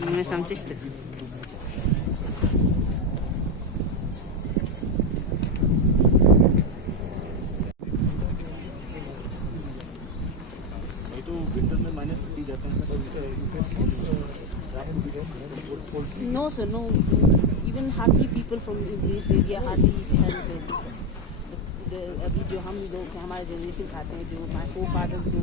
Natomiast mam coś wstyd. No sir, no. Even hardly people from this area hardly has this. अभी जो हम लोग हमारे generation खाते हैं, जो माय फोर फादर्स डू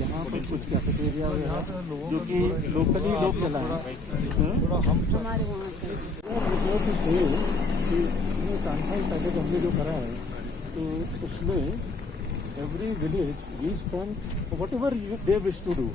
यहाँ पर कुछ कैफेटेरिया जो कि लोकली लोग चलाएं हमारे वहाँ ट्रांसफर पैकेज हमने जो करा है तो उसमें every village we spend whatever they wish to do.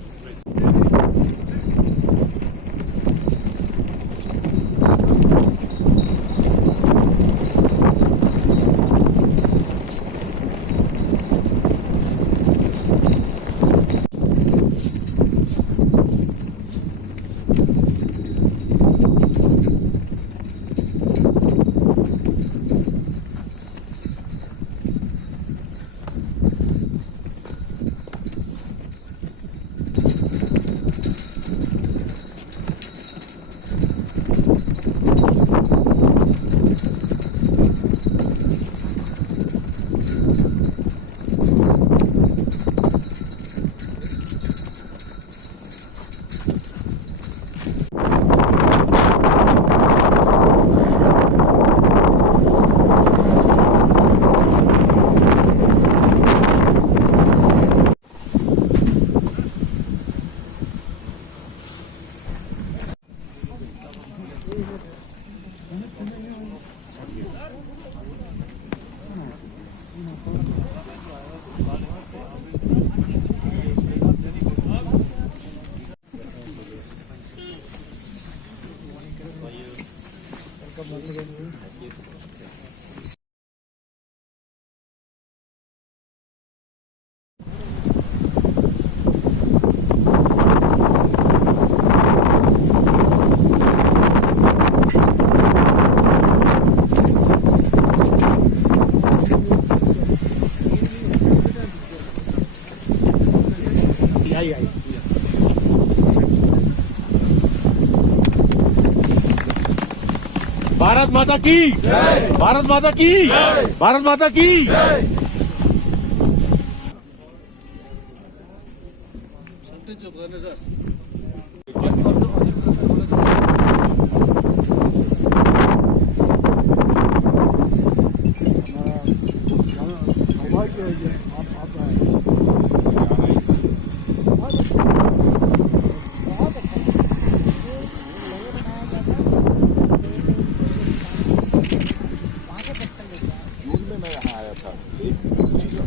Bharat Mata की जय, भारत माता की जय, भारत माता की जय.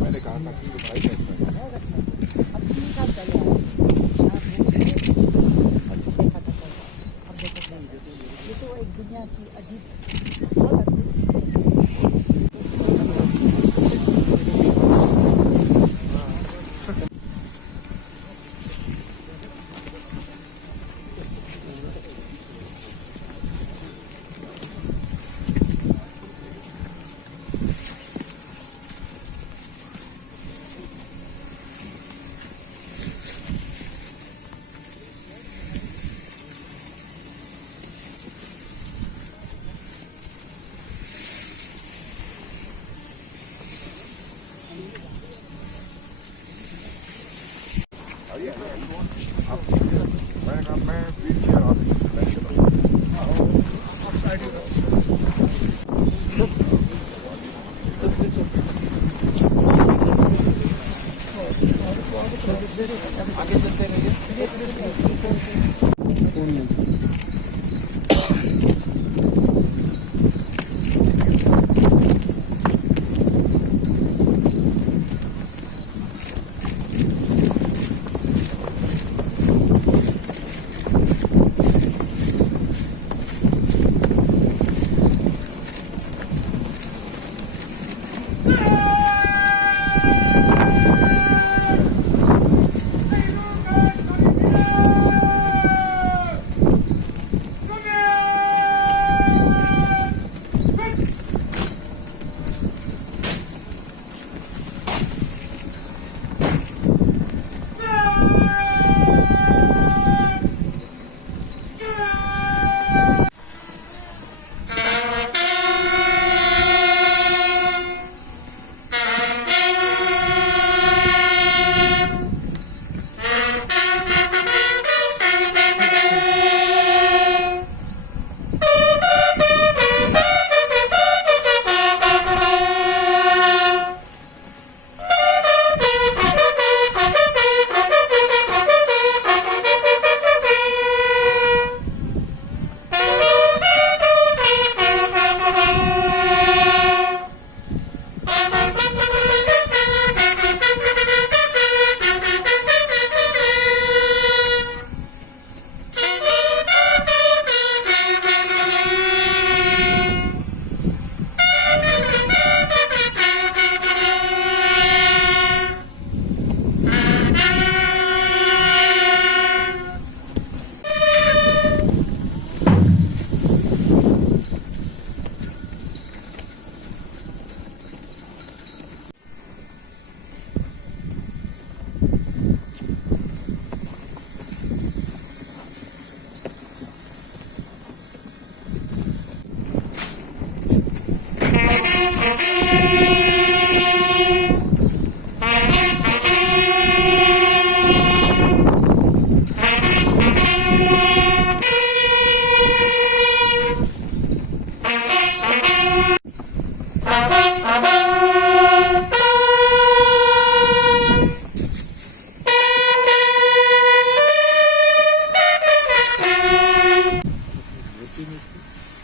मैंने कहा था कि भाई मैं व्हीलचेयर ऑफिस से मैं आगे चलते रहिए।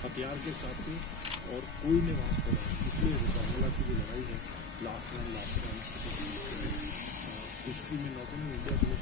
हथियार के साथ थे और कोई ने वहाँ पड़ा, इसलिए रिसांगला की जो लड़ाई है लास्ट राउंड कुश्ती में नौकों ने इंडिया के लिए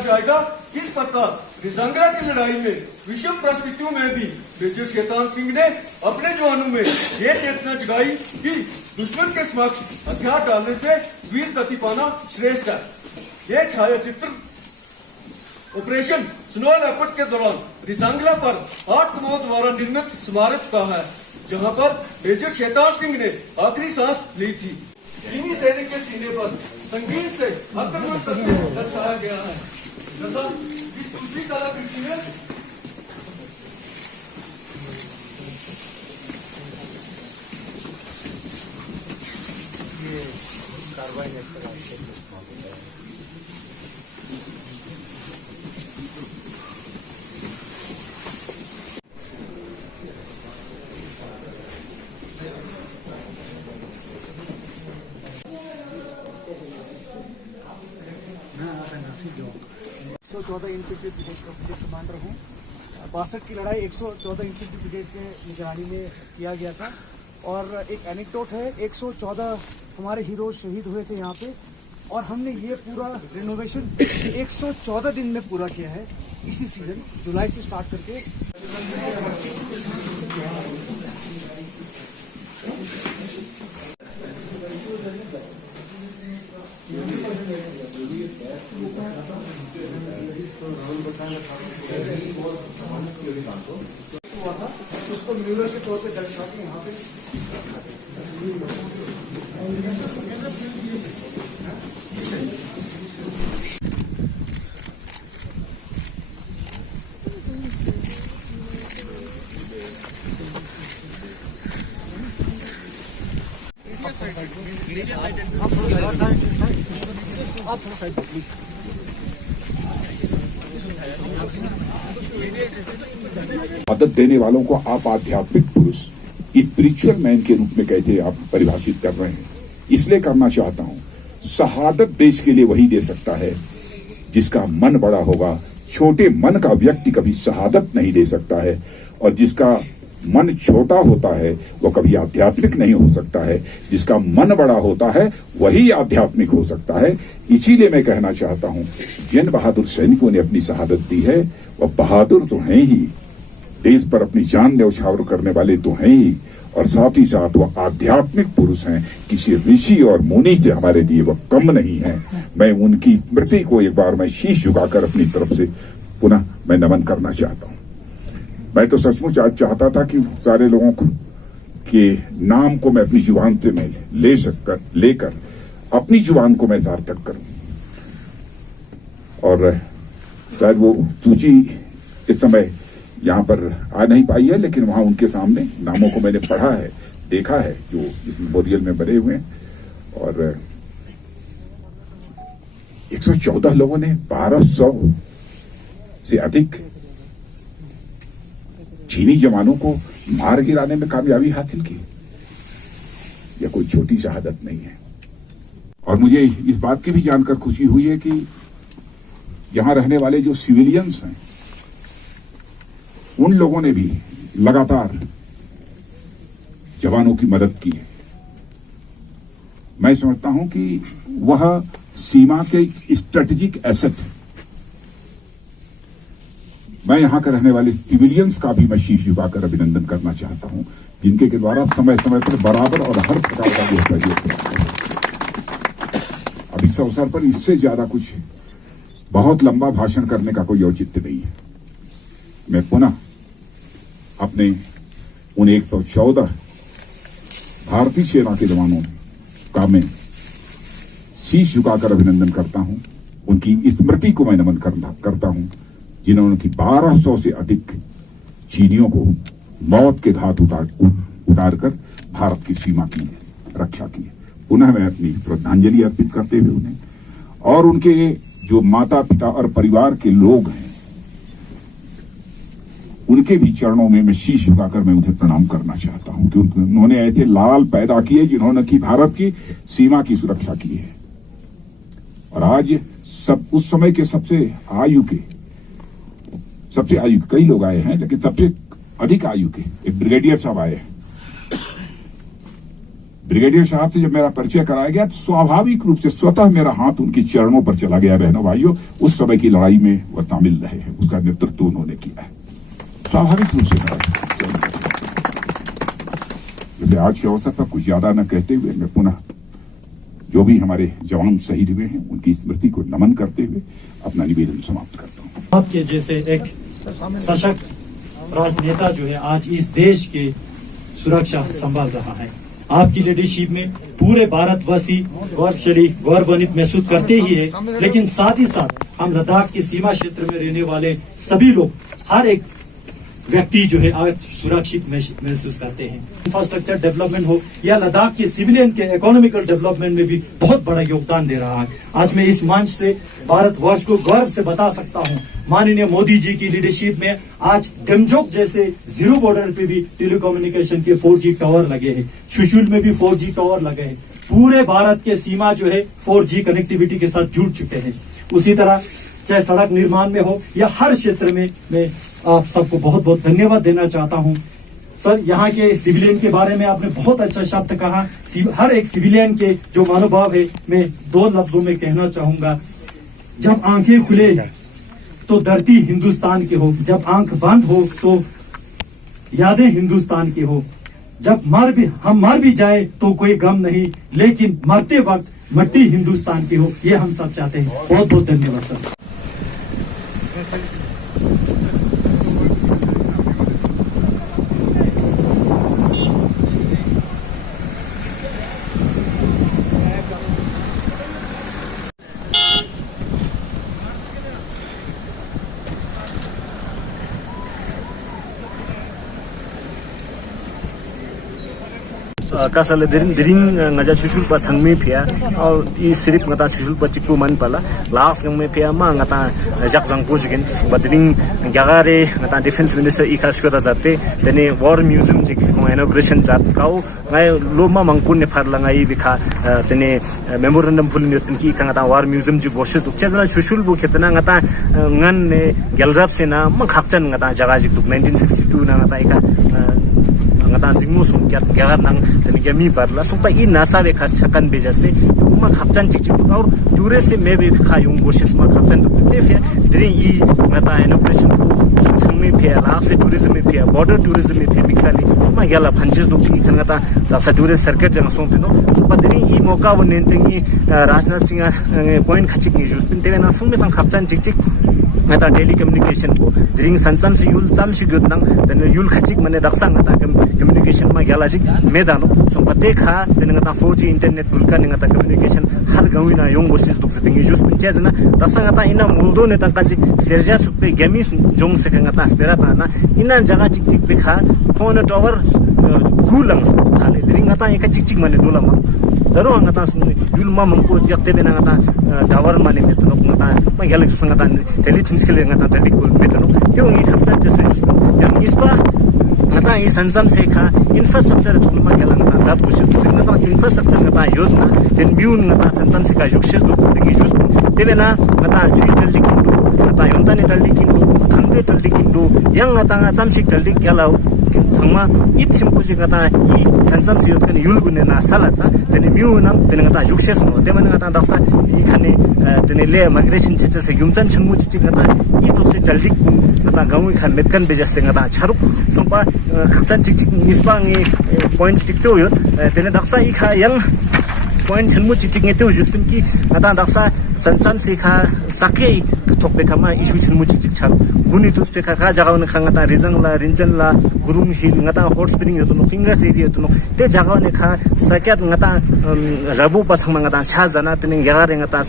जाएगा किस प्रकार रिसांगला की लड़ाई में विषम परिस्थितियों में भी मेजर शैतान सिंह ने अपने जवानों में ये चेतना जगाई कि दुश्मन के समक्ष हथियार डालने से वीर गति पाना श्रेष्ठ है। ये छायाचित्र ऑपरेशन स्नो लेपर्ड के दौरान रिसांगला पर आत्मबोध द्वारा निर्मित स्मारक का है, जहां पर मेजर शैतान सिंह ने आखिरी सांस ली थी। चीनी सैनिक के सीने पर संगीत से आक्रमण करके दर्शाया गया है, तथा इस दूसरी कलाकृति में मैं 114 इन्फेंट्री ब्रिगेड का ब्रिगेड कमांडर हूँ। 62 की लड़ाई 114 इन्फेंट्री ब्रिगेड के निगरानी में किया गया था और एक एनेक्डोट है, 114 हमारे हीरो शहीद हुए थे यहाँ पे और हमने ये पूरा रिनोवेशन 114 दिन में पूरा किया है। इसी सीजन जुलाई से स्टार्ट करके उसको म्यूरल के तौर पे दर्शा के यहाँ पे मदद देने वालों को आप आध्यात्मिक पुरुष स्पिरिचुअल मैन के रूप में कैसे आप परिभाषित कर रहे हैं, इसलिए करना चाहता हूं। शहादत देश के लिए वही दे सकता है जिसका मन बड़ा होगा। छोटे मन का व्यक्ति कभी शहादत नहीं दे सकता है, और जिसका मन छोटा होता है वो कभी आध्यात्मिक नहीं हो सकता है। जिसका मन बड़ा होता है वही आध्यात्मिक हो सकता है। इसीलिए मैं कहना चाहता हूं, जिन बहादुर सैनिकों ने अपनी शहादत दी है वह बहादुर तो हैं ही, देश पर अपनी जान न्यौछावर करने वाले तो हैं ही, और साथ ही साथ वह आध्यात्मिक पुरुष हैं। किसी ऋषि और मुनि से हमारे लिए वह कम नहीं है। मैं उनकी स्मृति को एक बार मैं शीश झुकाकर अपनी तरफ से पुनः मैं नमन करना चाहता हूं। मैं तो सचमुच आज चाहता था कि सारे लोगों के नाम को मैं अपनी जुबान से मैं लेकर अपनी जुबान को मैं सार्थक करूं, और शायद वो सूची इस समय यहाँ पर आ नहीं पाई है, लेकिन वहां उनके सामने नामों को मैंने पढ़ा है, देखा है, जो इस मेमोरियल में बने हुए हैं। और 114 लोगों ने 1200 से अधिक चीनी जवानों को मार गिराने में कामयाबी हासिल की। यह कोई छोटी शहादत नहीं है। और मुझे इस बात की भी जानकर खुशी हुई है कि यहां रहने वाले जो सिविलियंस हैं उन लोगों ने भी लगातार जवानों की मदद की है। मैं समझता हूं कि वह सीमा के स्ट्रेटेजिक एसेट है। मैं यहां के रहने वाले सिविलियंस का भी मैं शीश झुकाकर अभिनंदन करना चाहता हूं, जिनके के द्वारा समय समय पर बराबर और हर प्रकार का यह सहयोग प्राप्त है। अब इस अवसर पर इससे ज्यादा कुछ बहुत लंबा भाषण करने का कोई औचित्य नहीं है। मैं पुनः अपने उन 114 भारतीय सेना के जवानों का मैं शीश झुकाकर अभिनंदन करता हूं। उनकी स्मृति को मैं नमन करता हूं, जिन्होंने की 1200 से अधिक चीनियों को मौत के घाट उतारकर भारत की सीमा की रक्षा की। पुनः मैं अपनी श्रद्धांजलि अर्पित करते हुए उन्हें और उनके जो माता पिता और परिवार के लोग हैं उनके भी चरणों में मैं शीश झुकाकर मैं उन्हें प्रणाम करना चाहता हूं कि उन्होंने ऐसे लाल पैदा किए जिन्होंने की भारत की सीमा की सुरक्षा की है। और आज सब उस समय के सबसे आयु कई लोग आए हैं, लेकिन सबसे अधिक आयु के एक ब्रिगेडियर साहब आए हैं। ब्रिगेडियर साहब से जब मेरा परिचय कराया गया तो स्वाभाविक रूप से स्वतः मेरा हाथ उनके चरणों पर चला गया। बहनों भाइयों, उस समय की लड़ाई में वह शामिल रहे हैं, उसका नेतृत्व उन्होंने किया है। स्वाभाविक रूप से आज के अवसर पर कुछ ज्यादा न कहते हुए मैं पुनः जो भी हमारे जवान शहीद हुए हैं उनकी स्मृति को नमन करते हुए अपना निवेदन समाप्त करता हूं। आपके जैसे एक सशक्त राजनेता जो है आज इस देश के सुरक्षा संभाल रहा है। आपकी लीडरशिप में पूरे भारतवासी गौरवान्वित महसूस करते ही है, लेकिन साथ ही साथ हम लद्दाख के सीमा क्षेत्र में रहने वाले सभी लोग, हर एक व्यक्ति जो है आज सुरक्षित महसूस करते हैं। इंफ्रास्ट्रक्चर डेवलपमेंट हो या लद्दाख के सिविलियन के इकोनॉमिकल डेवलपमेंट में भी बहुत बड़ा योगदान दे रहा है। आज मैं इस मंच से भारतवर्ष को गौरव से बता सकता हूं, माननीय मोदी जी की लीडरशिप में आज गंजोक जैसे जीरो बॉर्डर पे भी टेलीकम्युनिकेशन के 4G टावर लगे हैं, चुशुल में भी 4G टावर लगे हैं। पूरे भारत के सीमा जो है 4G कनेक्टिविटी के साथ जुड़ चुके हैं। उसी तरह चाहे सड़क निर्माण में हो या हर क्षेत्र में मैं आप सबको बहुत बहुत धन्यवाद देना चाहता हूं। सर, यहाँ के सिविलियन के बारे में आपने बहुत अच्छा शब्द कहा। हर एक सिविलियन के जो मनोभाव है मैं 2 लफ्जों में कहना चाहूंगा। जब आंखें खुले तो धरती हिंदुस्तान की हो, जब आंख बंद हो तो यादें हिंदुस्तान की हो, जब हम मर भी जाए तो कोई गम नहीं, लेकिन मरते वक्त मट्टी हिंदुस्तान की हो, ये हम सब चाहते हैं। बहुत बहुत धन्यवाद sir. kasale diring ngaja chuchul pa changme phia au I sirip ngata chuchul pa chikku man pala last ngme phia ma ngata jak jang po jigen badring gyagare ngata defense minister I khash ko da jate tene war museum jik inauguration jat kau ngai loma mangpun ne pharla ngai bikha tene memorandum phulin yotin ki ngata war museum ji goshes duk chazna chuchul bu khetna ngata ngan ne gelrap sena ma khakchan ngata jaga jik duk 1962 na ngata ika ngata jingmu sum kya gyar nang tene gemi barla supa I nasa ve khas chakan bejaste ma khapchan chik chik aur jure se maybe kha yung goshes ma khapchan te fe dire I ngata inauguration summe phe la se tourism me phe border tourism me phe mixali ma gala phanches duk ki ngata sa tourist circuit jang song tino supa dire I moka won nentengi Rajnath Singh point khachik ni jus pin te na summe sang khapchan chik chik ngata daily communication ko diring sansam se yul cham shi gyot nang den yul khachik mane daksang ngata communication ma gyala jik medano sompate kha den ngata 4G internet bulka ngata communication har gawina yong gosis duk se tingi just pinche na dasang ngata ina muldo ne tang kanji serja supe gemi jong se ngata spera ta na ina jaga chik chik pe kha phone tower kulang khale diring ngata eka chik chik mane dola ma daro ngata yul ma mangko yakte be ngata tower mane metno ngata ma gyala ngata tele skele ngata tele ko metno kyo ngi khapcha chese yang ispa ngata I sansam se kha infrastructure thulma gyala ngata jat bushi ngata infrastructure ngata yod na den biun ngata sansam se ka jukshes du tingi jus tevena ngata chui talli kindu ngata yondani talli kindu khambe talli kindu yang ngata nga chamsik talli gyala thangma it simpuji ngata I sansam se yod kan yulgune na salat na den biun nam den ngata jukshes no temen ngata daksa I khane den le migration cheche se yumchan chungmu chi ngata I to se talli ngata gawi khan metkan bejaste ngata charuk sompa khachan chik chik nispa ngi point tik to yo tene daksa I kha yang point chunmu chik chik ngete justin ki ngata daksa sansam se kha sake thokpe kama issue chunmu chik chik char guni tus pe kha jaga ne khanga ta rizang la rinjan la gurung hil ngata hot spring yo no fingers area to no te jaga ne kha sakyat ngata rabu pasang ngata cha jana tene yagare ngata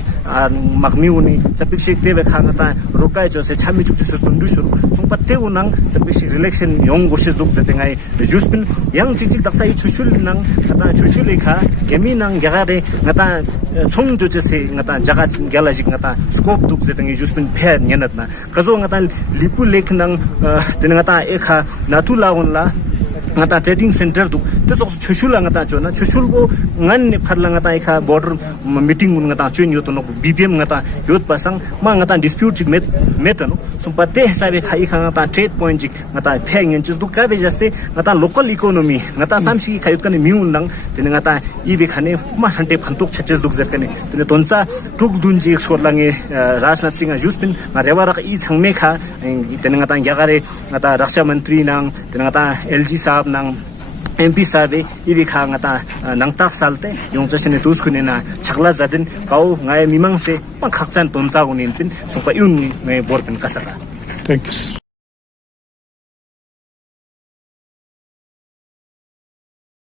magmi uni chapik shik te be kha ngata rokai jo se chami chuk chuk sundu shuru sungpatte unang chapik shik election yong gorse duk te ngai juspin yang chik chik daksa I chuchul nang ngata chuchul kha gemi nang yagare ngata chung jo se ngata jaga gyala jik ngata scope duk te ngai juspin phe nyenat na kazo ngata lipu lake nang tene ngata ekha natu lagun la ngata trading center du te so chushul ngata chona chushul go ngan ne pharla ngata ekha border meeting un ngata chen yot no BPM ngata yot pasang ma ngata dispute jik met no sumpate hisabe khai kha ngata trade point jik ngata pheng en du ka be jaste ngata local economy ngata samsi khayut kan miun nang tene ngata I be khane ma hante phantuk chaches duk zer kane tene toncha tuk dun ji sor lange Rajnath Singh juspin ma rewara I changme kha tene ngata gyagare ngata raksha mantri nang tene ngata LG nang MP sabe iri kha ngata nangtak salte yong chasene tus khune na chakla jadin kau ngai mimang se pa khakchan toncha unin pin sopa yun ngai bor pen kasaka Thank you.